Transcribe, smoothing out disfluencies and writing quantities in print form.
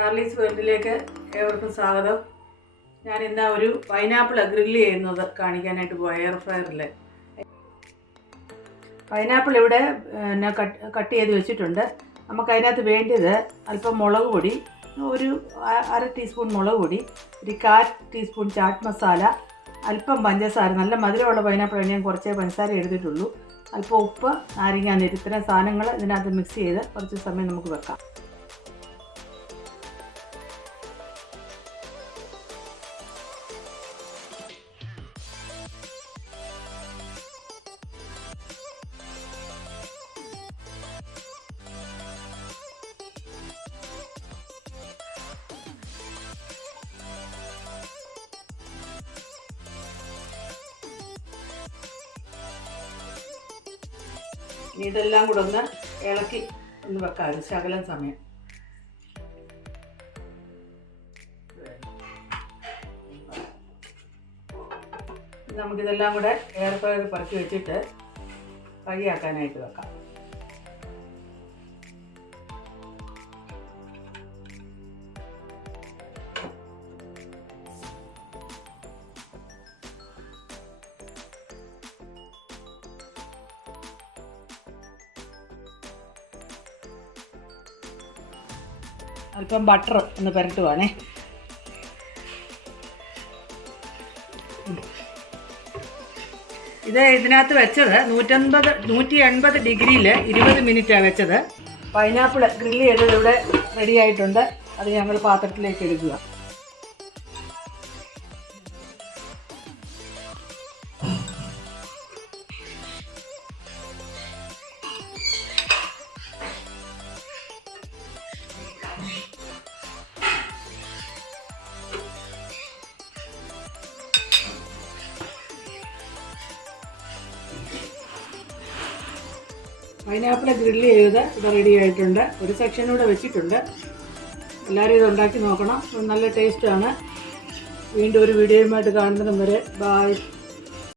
Charlie's വേൾഡിലേക്ക് ഏവർക്കും സ്വാഗതം. ഞാൻ ഇന്ന് ഒരു പൈനാപ്പിൾ ഗ്രില്ല് ചെയ്യുന്നത് കാണിക്കാനായിട്ട് പോയി എയർ ഫ്രയറിൽ. പൈനാപ്പിൾ ഇവിടെ കട്ട് ചെയ്ത് വെച്ചിട്ടുണ്ട്. നമുക്കതിനകത്ത് വേണ്ടത് അല്പം മുളക് പൊടി, ഒരു അര ടീസ്പൂൺ മുളക് പൊടി, ഒരു 1/4 ടീസ്പൂൺ ചാറ്റ് മസാല, അല്പം പഞ്ചസാര. നല്ല മധുരമുള്ള പൈനാപ്പിൾ ഞാൻ കുറച്ചേ പഞ്ചസാര എടുത്തിട്ടുള്ളൂ. അല്പം ഉപ്പ്, നാരങ്ങ നീര്, ഇത്തരം സാധനങ്ങൾ ഇതിനകത്ത് മിക്സ് ചെയ്ത് കുറച്ച് സമയം നമുക്ക് വെക്കാം. ഇതെല്ലാം കൂടെ ഒന്ന് ഇളക്കി ഒന്ന് വെക്കാം ഒരു ശകലം സമയം. നമുക്കിതെല്ലാം കൂടെ എയർ ഫ്രയറിൽ പറക്കി വെച്ചിട്ട് ഫ്രൈയാക്കാനായിട്ട് വെക്കാം. അല്പം ബട്ടർ ഒന്ന് പുരട്ടുവാണേ. ഇതിനകത്ത് വെച്ചത് 180 ഡിഗ്രിയിൽ 20 മിനിറ്റാണ് വെച്ചത്. പൈനാപ്പിൾ ഗ്രില്ല് ചെയ്തത് ഇവിടെ റെഡി ആയിട്ടുണ്ട്. അത് ഞങ്ങൾ പാത്രത്തിലേക്ക് എടുക്കുക. പൈനാപ്പിൾ ഗ്രില്ല് ചെയ്ത് ഇവിടെ റെഡി ആയിട്ടുണ്ട്. ഒരു സെക്ഷൻ ഇവിടെ വെച്ചിട്ടുണ്ട്. എല്ലാവരും ഇത് ഉണ്ടാക്കി നോക്കണം. നല്ല ടേസ്റ്റാണ്. വീണ്ടും ഒരു വീഡിയോയുമായിട്ട് കാണുന്നതിനും വരെ ബായ്.